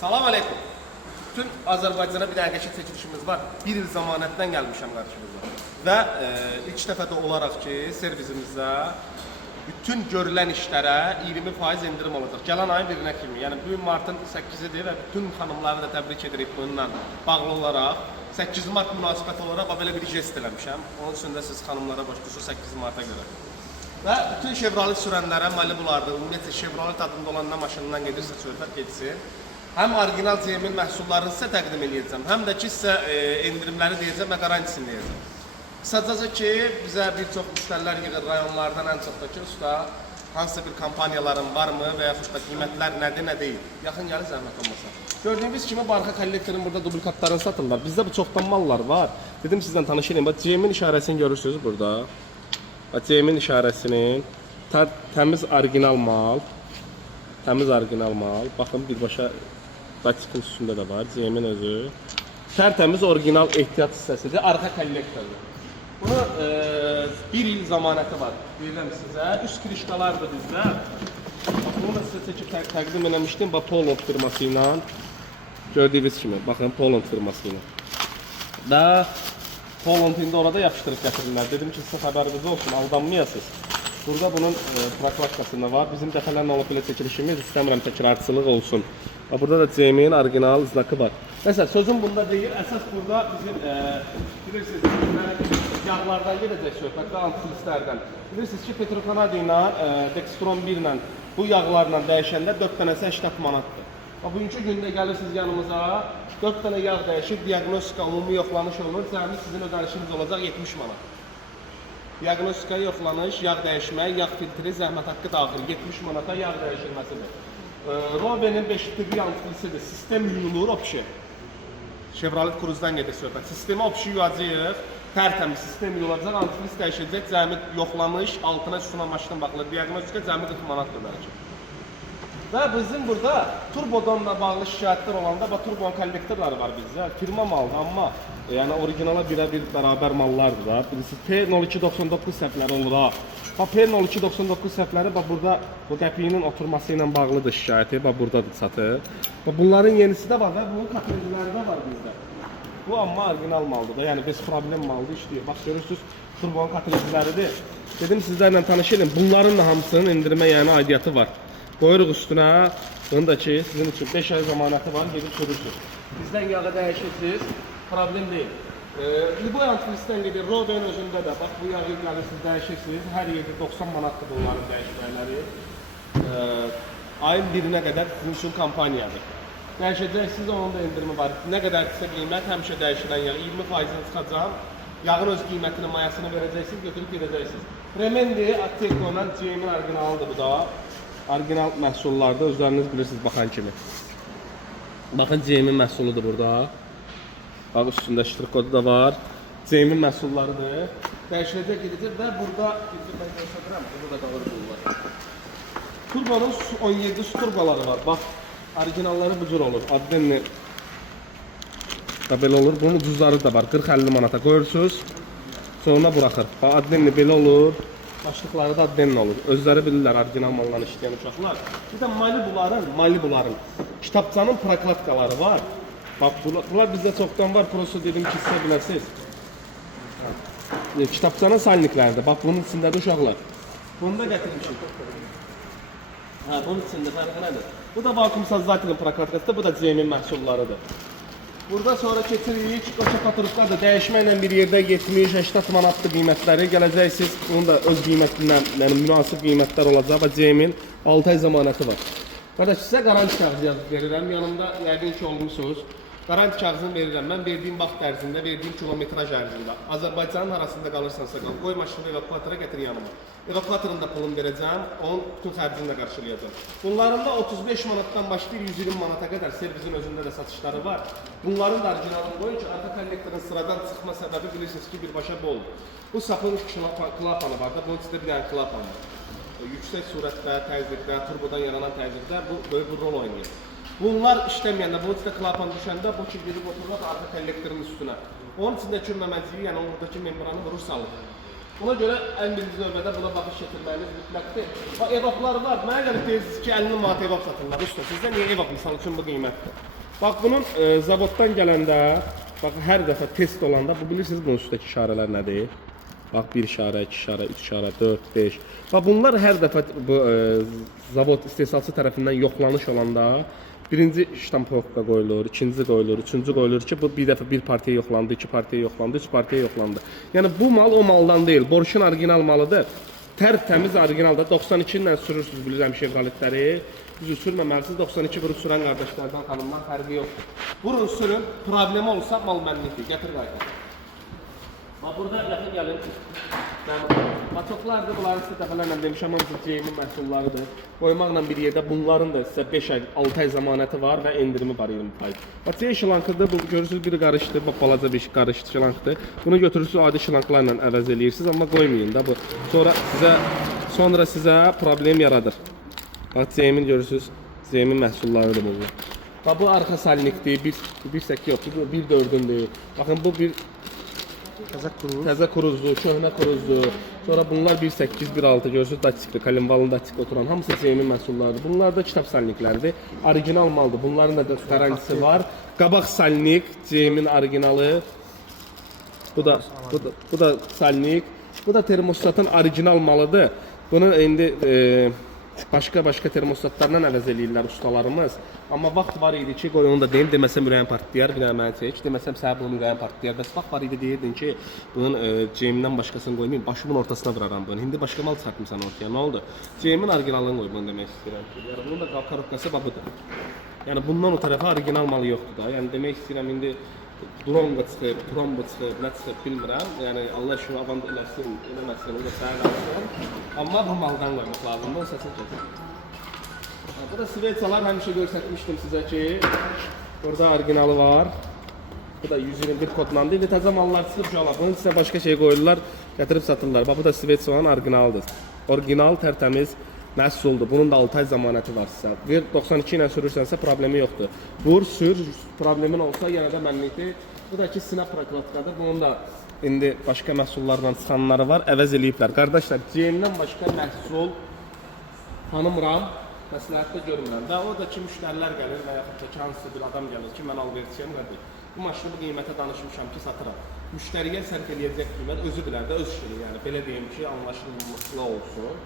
Salam aleyküm. Bütün Azərbaycana bir dənə keçid çəkilişimiz var. Bir il zamanətdən gəlmişəm qarşınıza. Və ilk dəfədə olaraq ki, servisimizdə bütün görülən işlərə 20% indirim olacaq. Gələn ayın 1-nə kimi. Yəni bugün martın 8-idir və bütün xanımları da təbrik edirik bununla bağlı olaraq. 8 mart münasibət olaraq belə bir jest eləmişəm. Onun üçün də siz xanımlara başlayırsınız 8 marta görə. Və bütün Chevrolet sürənlərə Malibularda, ümumiyyətlə Chevrolet adında olan nə maşından gedirsə söhbət getsin. Həm orijinal CM'in məhsullarını sizə təqdim edəcəm, həm də ki sizə endirimləri deyəcəm və qarantisini deyəcəm. Sadəcə ki, bizə bir çox müştərilər yığır rayonlardan, ən çox da ki, usta, hansısa bir kampaniyaların varmı və yaxud da qiymətlər nədir, nə deyil. Yaxın gəlir zəhmət olmasa. Gördüyünüz kimi barxa kollektorun burada dublikatlarını satırlar. Bizdə bu çoxdan mallar var. Dedim sizdən tanışayım. Bax, CM'in işarəsini görürsünüz burada. Bax, CM'in işarəsinin təmiz orijinal mal. Təmiz orijinal mal. Baxın, birbaşa dakikin üstündə də var. CM'in özü. Tərtəmiz orijinal ehtiyat hissəsidir. Arxa kollektordur. Bunu bir il zamanəti var. Deyirəm sizə. Üst krişkalardır bizdə. Bunu da sizə çəkib təqdim eləmişdim. Bax, Poland firması ilə. Gördüyünüz kimi. Baxın, Poland firması ilə. Və Poland indi orada yapışdırıb gətirirlər. Dedim ki, sizə xəbəriniz olsun, aldanmayasınız. Burada bunun proklaskasında var. Bizim dəfələrlə olub belə çəkilişimiz, istəmirəm təkrarçılıq olsun. Burada da CM'nin orijinal znakı var. Məsələn, sözüm bunda deyil. Əsas burada bizim bilirsiniz, yağlardan gedəcək söhbət və antifilistlərdən. Bilirsiniz ki, Petrokanadi ilə Dextron 1 ilə bu yağlarla dəyişəndə 4 dənəsi 80 manatdır. Bugünkü gündə gəlirsiniz yanımıza, 4 dənə yağ dəyişir, diagnostika, ümumi yoxlanış olunur, cəmi sizin ödənişiniz olacaq 70 manat. Diagnostika, yoxlanış, yağ dəyişmək, yağ filtri, zəhmət haqqı daxil 70 manata yağ dəyişilməsidir. Robe'nin 5 tipi antifilisidir, sistem yuyulur, opşi. Chevrolet Cruze'dan gedir söhbət. Sistemi opşi yuyacaq, tərtəmiz sistem yuyulacaq, antifilis dəyişəcək, cəmi yoxlamış, altına üstünə maşına baxılır, diagnostika cəmi 40 manatdır bəlkə. Və bizim burada turbodanla bağlı şikayətlər olanda, turbo kollektorları var bizdə. Firma maldır, amma yəni orijinala birə-bir bərabər mallardır da. Birisi P0299 səhvləri olur ha. P0299 səhvləri burada bu qəpiyinin oturması ilə bağlıdır şikayəti. Buradadır çatı. Bunların yenisi də var və bunun kategoriləri də var bizdə. Bu amma orijinal maldır da, yəni bez problem maldır, işləyir. Bax, görürsünüz, turbonun kategoriləridir. Dedim sizlərlə tanışayım, bunların da hamısının indirmə yəni aidiyyatı var. Qoyuruq üstünə, bunu da ki, sizin üçün 5 ay zamanəti var, gedib sürürsünüz. Bizdən yağı dəyişirsiniz, problem deyil. Liboy antifilisten gedir, Robe'nin özündə də, bax bu yağı gəlirsiniz, dəyişirsiniz, hər yerdə 90 manatdır bunların dəyişməkləri. Ayın 1-nə qədər sizin üçün kampaniyadır. Dəyişəcəksiniz, onun da indirimi var. Nə qədərdirsə qiymət, həmişə dəyişilən yağ, 20%-ni çıxacaq. Yağın öz qiymətini, mayasını verəcəksiniz, götürüb gedəcəksiniz. Remendi, Atteco'dan CM'in orijinalıdır bu da. Orijinal məhsullarda özləriniz bilirsiniz baxan kimi. Baxın, CM'in məhsuludur burada. Bax, üstündə ştrik kodu da var. CM'in məhsullarıdır. Dəyişiləcək gedəcək və burada ben göstərirəm, burada da var. Turbonun 17 turbaları var. Bax, orijinalları bu cür olur. Addenli da belə olur. Bunun ucuzları da var. 40-50 manata qoyursunuz. Sonra buraxır. Bax, Addenli belə olur. Başlıqları da Addenli olur. Özləri bilirlər orijinal mallarla işləyən uşaqlar. Bir də Malibuların kitabçanın proklatkaları var. Bax, bunlar bizdə çoxdan var. Prosto dedim ki, sizə biləsiniz. Kitabçanın salnikləridir. Bax, bunun içindədir uşaqlar. Bunu da gətirmişim. Bunun içində fərqi nədir? Bu da vakuumsazlatının proklatkasıdır. Bu da CM'in məhsullarıdır. Burada sonra keçirik, qoça patrufkadır. Dəyişməklə bir yerdə 70-80 manatlı qiymətləri gələcəksiniz. Bunun da öz qiymətindən, yəni münasib qiymətlər olacaq və CM'in 6 ay zamanəti var. Qardaş, sizə qaranti kağızı yazıb verirəm. Yanımda yəqin ki olmuşsunuz. Qaranti kağızını verirəm. Mən verdiyim vaxt ərzində, verdiyim kilometraj ərzində. Azərbaycanın arasında qalırsansa qal. Qoy maşını evakuatora gətir yanıma. Evakuatorun da pulunu verəcəm, onun bütün xərcini də qarşılayacağım. Bunların da 35 manatdan başlayır 120 manata qədər servisin özündə də satışları var. Bunların da orijinalını qoyun ki, arka kollektorun sıradan çıxma səbəbi bilirsiniz ki, birbaşa boldur. Bu sapın klapanı var da, bunun içində bir dənə klapan var. Yüksək surətdə, təzyiqdə, turbodan yaranan təzyiqdə bu böyük bir rol oynayır. Bunlar işləməyəndə, bunun içində klapan düşəndə bu ki, gedib oturur arka kollektorun üstünə. Onun içində çürməməciyi, yəni oradakı membranı vurur salır. Ona görə ən birinci növbədə buna baxış gətirməyiniz mütləqdir. Bax, evaplar var. Mənə gəlib deyirsiniz ki, 50 manat evap satırlar. Usta, sizdə niyə evap misal üçün bu qiymətdir? Bax, bunun zavoddan gələndə, bax, hər dəfə test olanda, bu bilirsiniz bunun üstündəki işarələr nədir? Bax, 1 işarə, 2 işarə, 3 işarə, 4, 5. Bax, bunlar hər dəfə bu zavod istehsalçı tərəfindən yoxlanış olanda birinci ştampovka qoyulur, ikinci qoyulur, üçüncü qoyulur ki, bu bir dəfə bir partiya yoxlandı, iki partiya yoxlandı, üç partiya yoxlandı. Yəni bu mal o maldan deyil, Borşun orijinal malıdır. Tərtəmiz orijinalda 92 ilə sürürsünüz bilirəm Chevroletləri. Düzü sürməməlisiniz, 92 vurub sürən qardaşlardan, xanımdan fərqi yoxdur. Vurun sürün, problemi olsa mal mənlikdir, gətir qayda. Bax, burada yaxın gəlin. Çoxlardır, bunların sizə dəfələrlə demişəm, hamısı GM-in məhsullarıdır. Qoymaqla bir yerdə bunların da sizə 5 ay, 6 ay zamanəti var və endirimi var 20%. Bax, C şılankıdır, bu görürsünüz bir qarışdır, bax, balaca bir qarışdı şılankdır. Bunu götürürsünüz, adi şılanklarla əvəz eləyirsiniz, amma qoymayın da bu. Sonra sizə problem yaradır. Bax, C-min görürsünüz, C-min məhsullarıdır bunlar. Bax, bu arxa salnikdir, 1.8 yoxdur, bu 1.4-ündür. Baxın, bu bir təzə kuruzdur, köhnə kuruzdur. Sonra bunlar 1.8, 1.6 görürsünüz, datikli, kalimvalın datikli oturan. Hamısı C-min məhsullarıdır. Bunlar da kitab salniklərdir. Orijinal maldır. Bunların da garantisi var. Qabaq salnik, C-min originalı. Bu da salnik. Bu da termostatın orijinal malıdır. Bunu indi başqa termostatlarla əvəz eləyirlər ustalarımız. Amma vaxt var idi ki, qoy onu da deyim, deməsəm ürəyim partlayar, bir dənə mənə çək, deməsəm səhər bunun ürəyim partlayar. Bəs vaxt var idi deyirdin ki, bunun CM-dən başqasını qoymayayım, başımın ortasına vuraram bunu. İndi başqa mal çıxartmısan ortaya, nə oldu? CM-in orijinalını qoy bunu demək istəyirəm ki. Yəni bunun da korobkası budur. Yəni bundan o tərəfə orijinal malı yoxdur da. Yəni demək istəyirəm indi drone çıxıb, trombo çıxıb, nə çıxıb bilmirəm. Yəni Allah şu avant eləsin, eləməsin, o da səhər alsın. Amma bu maldan qoymaq lazımdır, o səsin çəkir. Bu da Svetsalar həmişə göstərmişdim sizə ki, burada orijinalı var. Bu da 121 kodlandı. İndi təzə mallar çıxıb uşaqlar. Bunu sizə başqa şey qoyurlar, gətirib satırlar. Bax, bu da Svetsaların orijinalıdır. Orijinal, tərtəmiz məhsuldur. Bunun da 6 ay zamanəti var sizə. 92 ilə sürürsənsə problemi yoxdur. Vur, sür, problemin olsa yenə də mənlikdir. Bu da ki, sinə prokuratıradır. Bunun da indi başqa məhsullardan çıxanları var, əvəz eləyiblər. Qardaşlar, GM-dən başqa məhsul tanımıram. Məsləhətdə görmürəm və o da ki, müştərilər gəlir və yaxud da ki, hansısa bir adam gəlir ki, mən alverçiyəm qədir. Bu maşını bu qiymətə danışmışam ki, satıram. Müştəriyə sərf eləyəcək qiymət özü bilər də öz işini, yəni belə deyim ki, anlaşılmışlı olsun.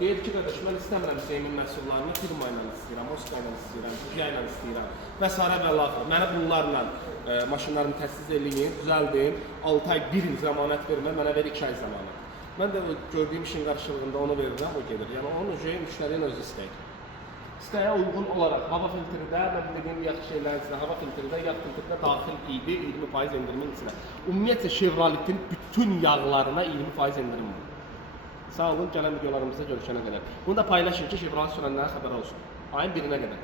Deyir ki, qardaş, mən istəmirəm Zemin məhsullarını firma ilə istəyirəm, Oska ilə istəyirəm, Tücə ilə istəyirəm və s. və laxır. Mənə bunlarla maşınlarımı təsis eləyin, düzəldin, 6 ay, 1 il zamanət vermə, mənə ver 2 ay zamanət. Mən də gördüyüm işin qarşılığında onu verirəm, o gedir. Yəni onun müştərinin özü istəyir. İstəyə uyğun olaraq hava filtrdə, mən dediyim yaxşı şeylərin içində, hava filtrdə, yağ filtrdə daxil idi 20% endirimin içinə. Ümumiyyətlə Chevroletin bütün yağlarına 20% endirim var. Sağ olun, gələn videolarımızda görüşənə qədər. Bunu da paylaşın ki, Chevrolet sürənlərə xəbər olsun. Ayın 1-nə qədər.